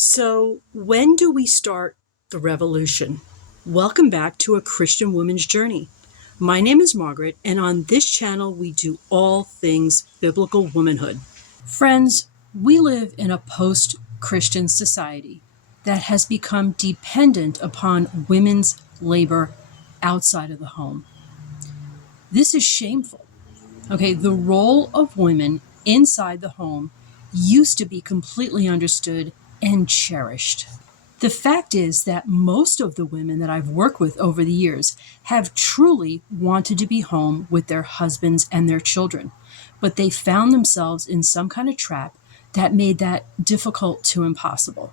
So, when do we start the revolution? Welcome back to A Christian Woman's Journey. My name is Margaret, and on this channel, we do all things biblical womanhood. Friends, we live in a post-Christian society that has become dependent upon women's labor outside of the home. This is shameful. Okay, the role of women inside the home used to be completely understood and cherished. The fact is that most of the women that I've worked with over the years have truly wanted to be home with their husbands and their children, but they found themselves in some kind of trap that made that difficult to impossible.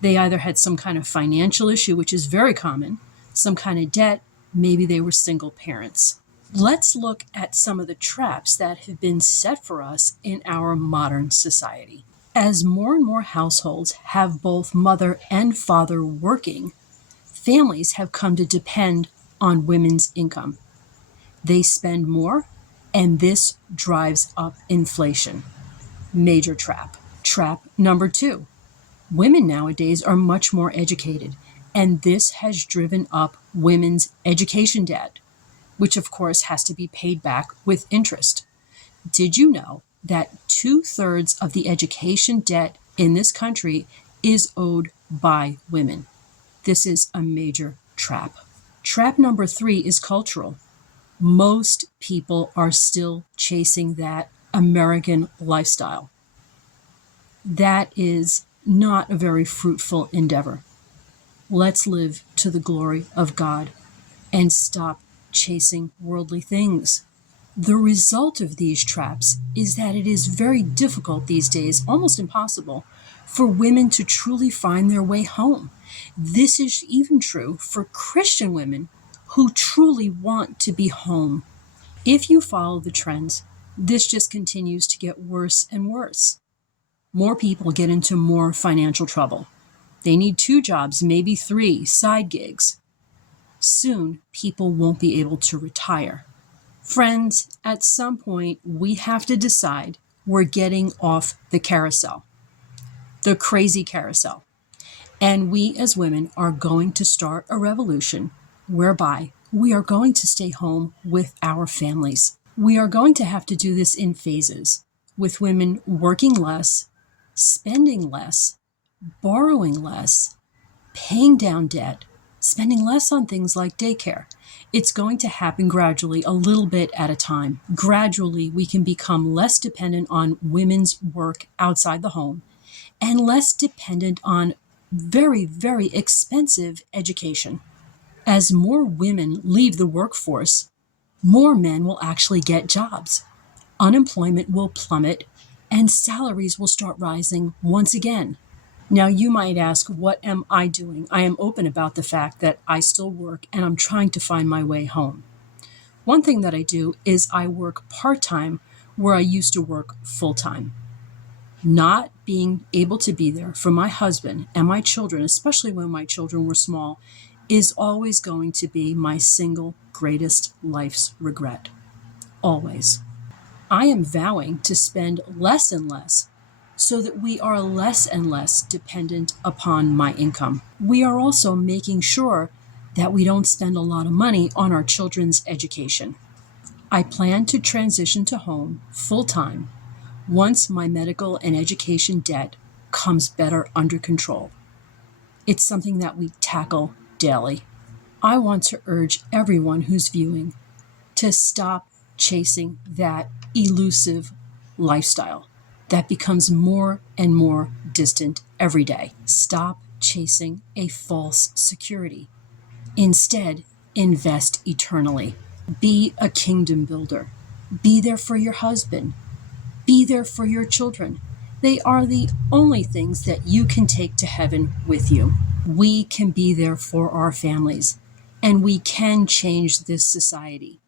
They either had some kind of financial issue, which is very common, some kind of debt, maybe they were single parents. Let's look at some of the traps that have been set for us in our modern society. As more and more households have both mother and father working, families have come to depend on women's income. They spend more, and this drives up inflation. Major trap. Trap number 2. Women nowadays are much more educated, and this has driven up women's education debt, which of course has to be paid back with interest. Did you know that 2/3 of the education debt in this country is owed by women? This is a major trap. Trap number 3 is cultural. Most people are still chasing that American lifestyle. That is not a very fruitful endeavor. Let's live to the glory of God and stop chasing worldly things. The result of these traps is that it is very difficult these days, almost impossible, for women to truly find their way home. This is even true for Christian women who truly want to be home. If you follow the trends, this just continues to get worse and worse. More people get into more financial trouble. They need 2 jobs, maybe 3 side gigs. Soon, people won't be able to retire. Friends, at some point, we have to decide we're getting off the carousel, the crazy carousel. And we as women are going to start a revolution whereby we are going to stay home with our families. We are going to have to do this in phases, with women working less, spending less, borrowing less, paying down debt, spending less on things like daycare. It's going to happen gradually, a little bit at a time. Gradually, we can become less dependent on women's work outside the home and less dependent on very, very expensive education. As more women leave the workforce, more men will actually get jobs. Unemployment will plummet and salaries will start rising once again. Now, you might ask, what am I doing? I am open about the fact that I still work and I'm trying to find my way home. One thing that I do is I work part-time where I used to work full-time. Not being able to be there for my husband and my children, especially when my children were small, is always going to be my single greatest life's regret. Always. I am vowing to spend less and less so that we are less and less dependent upon my income. We are also making sure that we don't spend a lot of money on our children's education. I plan to transition to home full-time once my medical and education debt comes better under control. It's something that we tackle daily. I want to urge everyone who's viewing to stop chasing that elusive lifestyle that becomes more and more distant every day. Stop chasing a false security. Instead, invest eternally. Be a kingdom builder. Be there for your husband. Be there for your children. They are the only things that you can take to heaven with you. We can be there for our families, and we can change this society.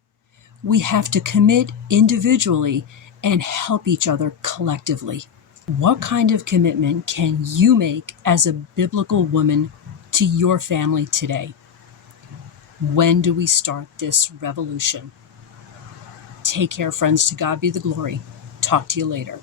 We have to commit individually and help each other collectively. What kind of commitment can you make as a biblical woman to your family today? When do we start this revolution? Take care, friends. To God be the glory. Talk to you later.